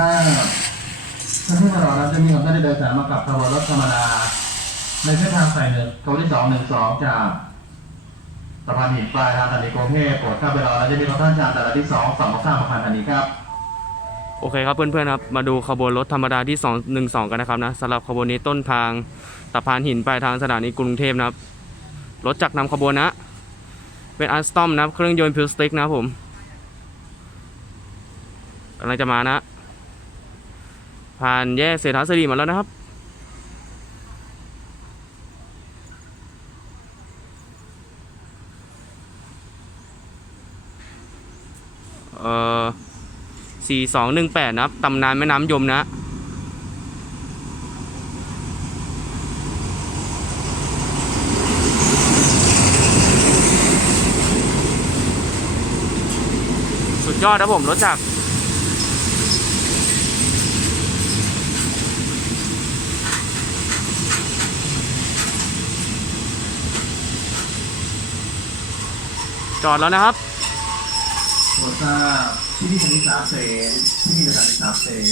ถ้าถ้าที่มารอรับจะมีของท่านที่เดินสายมากับขบวนรถธรรมดา ในเส้นทางสายหนึ่งขบวนที่สองหนึ่งสองจากสะพานหินปลายทางสถานีกรุงเทพโปรดข้ามไปรอแล้วจะมีรถท่านจากแต่ละที่สองฝั่งตรงข้ามสะพานสถานีครับ โอเคครับเพื่อนๆครับ มาดูขบวนรถธรรมดาที่ 212 กันนะครับนะสำหรับขบวนนี้ต้นทางสะพานหินปลายทางสถานีกรุงเทพนะครับ รถจักรนำขบวนนะ เป็นอัลสตอมนะเครื่องยนต์พิวสติกนะผมกำลังจะมานะ ผ่านแยกเศรษฐาสิริมาแล้วนะครับ เอ่อสี่สองหนึ่งแปดนะครับตำนานแม่น้ำยมนะสุดยอดครับผมรถจักร จอดแล้วนะครับโปรดทราบที่นี่สถานีสามเสนที่นี่สถานีสามเสน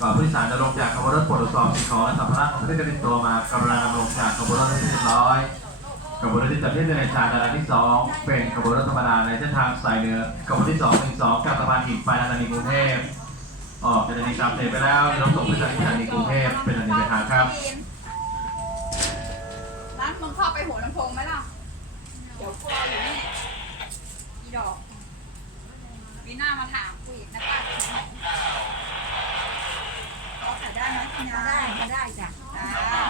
ก่อนผู้โดยสารจะลงจากขบวนรถตรวจสอบสิ่งของและสัมภาระของที่จะเป็นตัวมากำลังนำลงจากขบวนรถที่เรียบร้อยขบวนรถที่จัดที่ในชานดาที่สองเป็นขบวนรถธรรมดาในเส้นทางสายเหนือขบวนที่สองหนึ่งสองจากสะพานหินไปทางสถานีกรุงเทพออกจากสถานีสามเสนไปแล้วจะลงส่งที่สถานีกรุงเทพเป็นสถานีปลายทางครับร้านมึงเข้าไปหัวลำโพงไหมล่ะ เดี๋ยวกูรออยู่นี่อีดอกวีหน้ามาถามกูอีกนะป้าเขาขายได้ไหมคุณยายได้ก็ได้จ้ะได้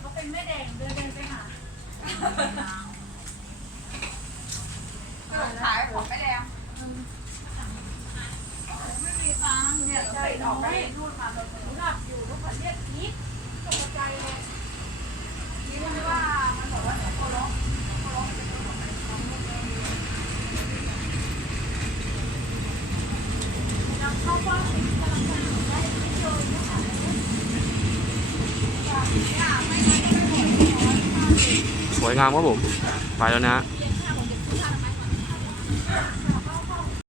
เขาเป็น แม่แดงเดินเดินไปหาขายหัวไม่แดงไม่มีตังค์เนี่ยใส่ดอกไปนู่นมาแบบหนูหลับอยู่ลูกขวัญเรียกนิดตกใจเลยนี่ไม่ว่ามันบอกว่าเดี๋ยวเขาร้องเขาร้องเป็นตัวบอกนำเข้าบ้านไปกำลังจะห วยงามครับผม ไปแล้วนะ